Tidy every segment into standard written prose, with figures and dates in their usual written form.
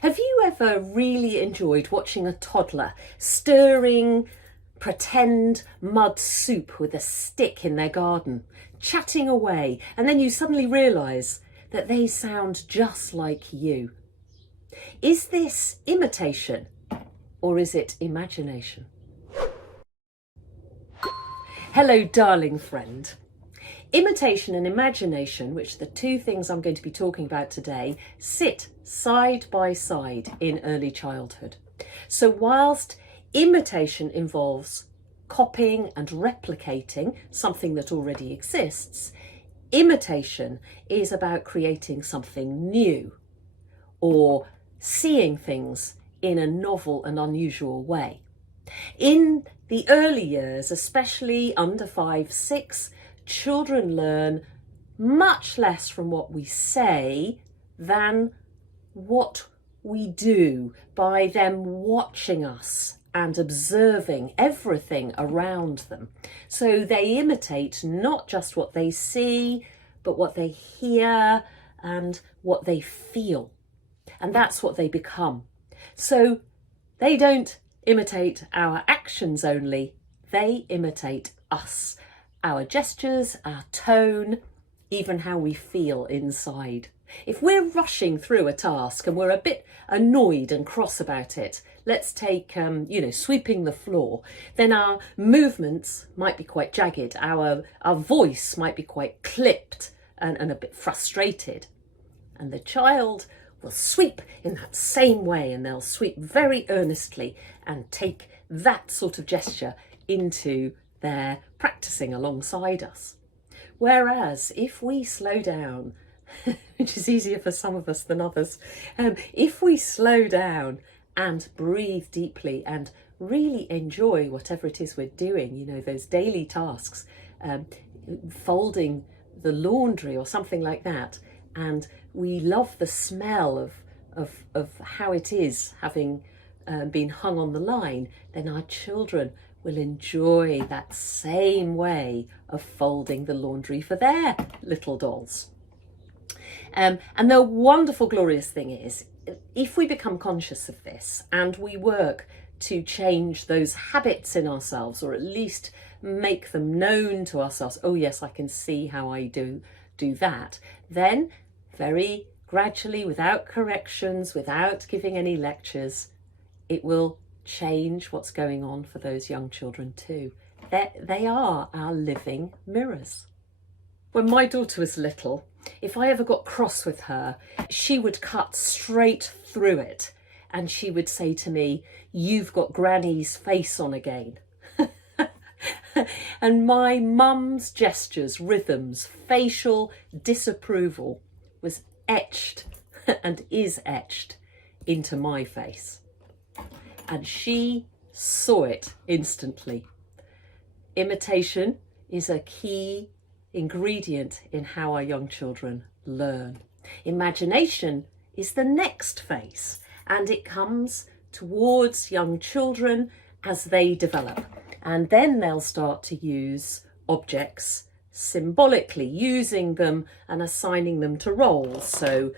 Have you ever really enjoyed watching a toddler stirring pretend mud soup with a stick in their garden, chatting away, and then you suddenly realise that they sound just like you? Is this imitation or is it imagination? Hello, darling friend. Imitation and imagination, which are the two things I'm going to be talking about today, sit side by side in early childhood. So whilst imitation involves copying and replicating something that already exists, imitation is about creating something new or seeing things in a novel and unusual way. In the early years, especially under 5, 6, children learn much less from what we say than what we do, by them watching us and observing everything around them. So they imitate not just what they see, but what they hear and what they feel. And that's what they become. So they don't imitate our actions only, they imitate us. Our gestures, our tone, even how we feel inside. If we're rushing through a task and we're a bit annoyed and cross about it, let's take, sweeping the floor, then our movements might be quite jagged. Our voice might be quite clipped and a bit frustrated. And the child will sweep in that same way, and they'll sweep very earnestly and take that sort of gesture into their practicing alongside us. Whereas if we slow down, which is easier for some of us than others, if we slow down and breathe deeply and really enjoy whatever it is we're doing, those daily tasks, folding the laundry or something like that, and we love the smell of how it is having been hung on the line, then our children will enjoy that same way of folding the laundry for their little dolls. And the wonderful, glorious thing is, if we become conscious of this and we work to change those habits in ourselves, or at least make them known to ourselves, oh yes, I can see how I do that, then very gradually, without corrections, without giving any lectures, it will change what's going on for those young children too. They are our living mirrors. When my daughter was little, if I ever got cross with her, she would cut straight through it and she would say to me, "You've got Granny's face on again." And my mum's gestures, rhythms, facial disapproval was etched and is etched into my face. And she saw it instantly. Imitation is a key ingredient in how our young children learn. Imagination is the next phase, and it comes towards young children as they develop. And then they'll start to use objects symbolically, using them and assigning them to roles. So,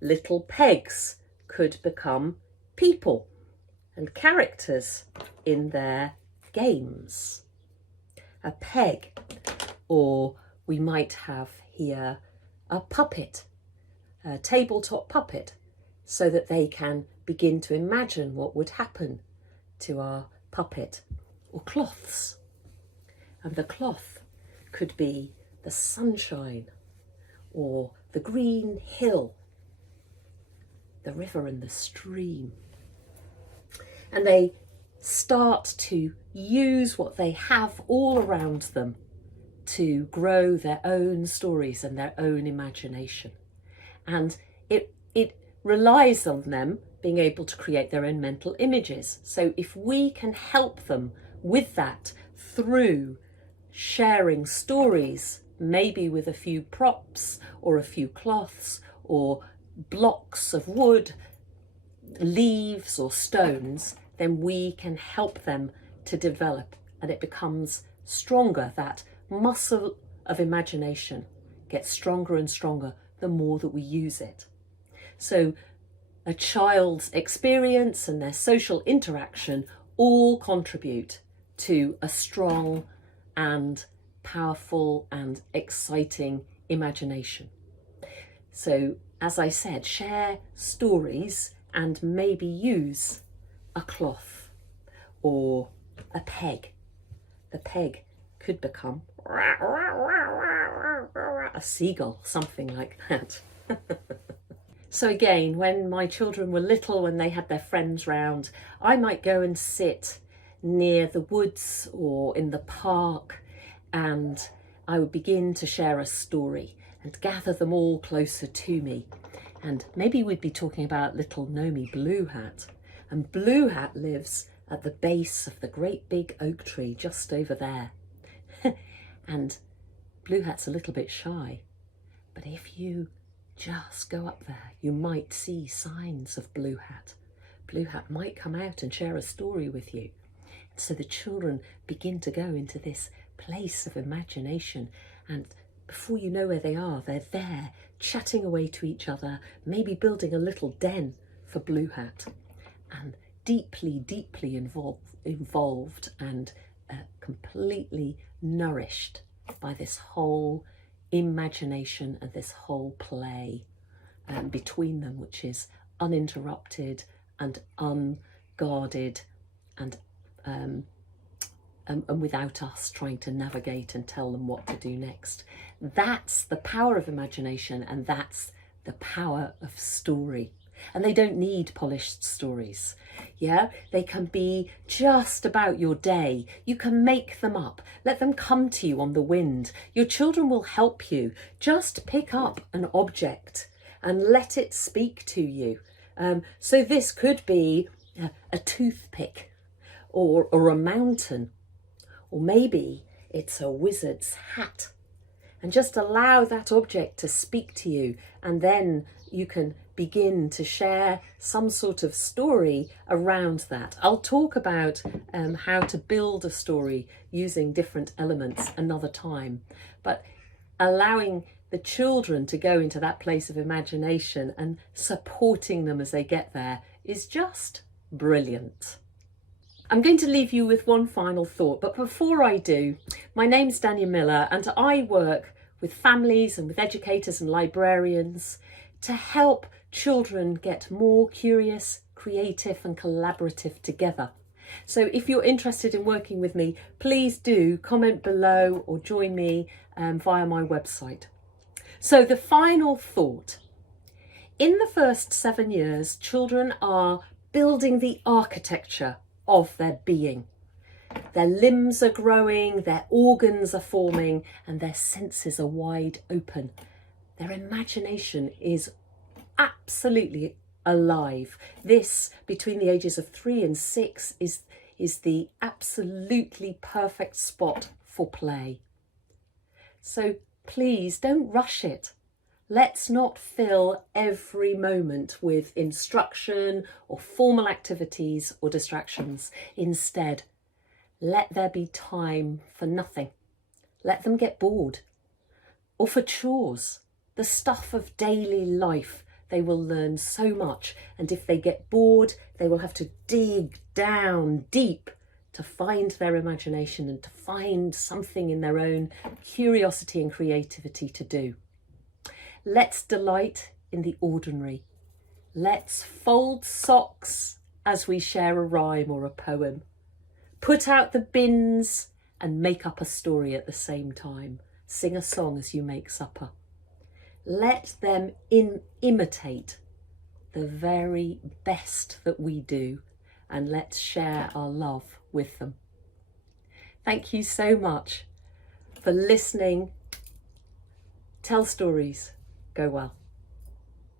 little pegs could become people and characters in their games. A peg, or we might have here a puppet, a tabletop puppet, so that they can begin to imagine what would happen to our puppet, or cloths. And the cloth could be the sunshine, or the green hill, the river and the stream. And they start to use what they have all around them to grow their own stories and their own imagination. And it relies on them being able to create their own mental images. So if we can help them with that through sharing stories, maybe with a few props or a few cloths or blocks of wood, leaves or stones, then we can help them to develop, and it becomes stronger. That muscle of imagination gets stronger and stronger the more that we use it. So a child's experience and their social interaction all contribute to a strong and powerful and exciting imagination. So, as I said, share stories and maybe use a cloth or a peg. The peg could become a seagull, something like that. So again, when my children were little, when they had their friends round, I might go and sit near the woods or in the park, and I would begin to share a story and gather them all closer to me. And maybe we'd be talking about little Nomi Blue Hat. And Blue Hat lives at the base of the great big oak tree just over there. And Blue Hat's a little bit shy, but if you just go up there, you might see signs of Blue Hat. Blue Hat might come out and share a story with you. So the children begin to go into this place of imagination, and before you know where they are, they're there chatting away to each other, maybe building a little den for Blue Hat, and deeply, deeply involved and completely nourished by this whole imagination and this whole play between them, which is uninterrupted and unguarded and without us trying to navigate and tell them what to do next. That's the power of imagination, and that's the power of story. And they don't need polished stories. Yeah, they can be just about your day. You can make them up. Let them come to you on the wind. Your children will help you. Just pick up an object and let it speak to you. So this could be a toothpick or a mountain, or maybe it's a wizard's hat. And just allow that object to speak to you, and then you can begin to share some sort of story around that. I'll talk about how to build a story using different elements another time, but allowing the children to go into that place of imagination and supporting them as they get there is just brilliant. I'm going to leave you with one final thought, but before I do, my name's Danyah Miller, and I work with families and with educators and librarians to help children get more curious, creative and collaborative together. So if you're interested in working with me, please do comment below or join me via my website. So the final thought: in the first 7 years, children are building the architecture of their being. Their limbs are growing, their organs are forming, and their senses are wide open. Their imagination is absolutely alive. This, between the ages of 3 and 6, is the absolutely perfect spot for play. So please don't rush it. Let's not fill every moment with instruction or formal activities or distractions. Instead, let there be time for nothing. Let them get bored. Or for chores, the stuff of daily life. They will learn so much, and if they get bored, they will have to dig down deep to find their imagination and to find something in their own curiosity and creativity to do. Let's delight in the ordinary. Let's fold socks as we share a rhyme or a poem. Put out the bins and make up a story at the same time. Sing a song as you make supper. Let them imitate the very best that we do, and let's share our love with them. Thank you so much for listening. Tell stories. Go well.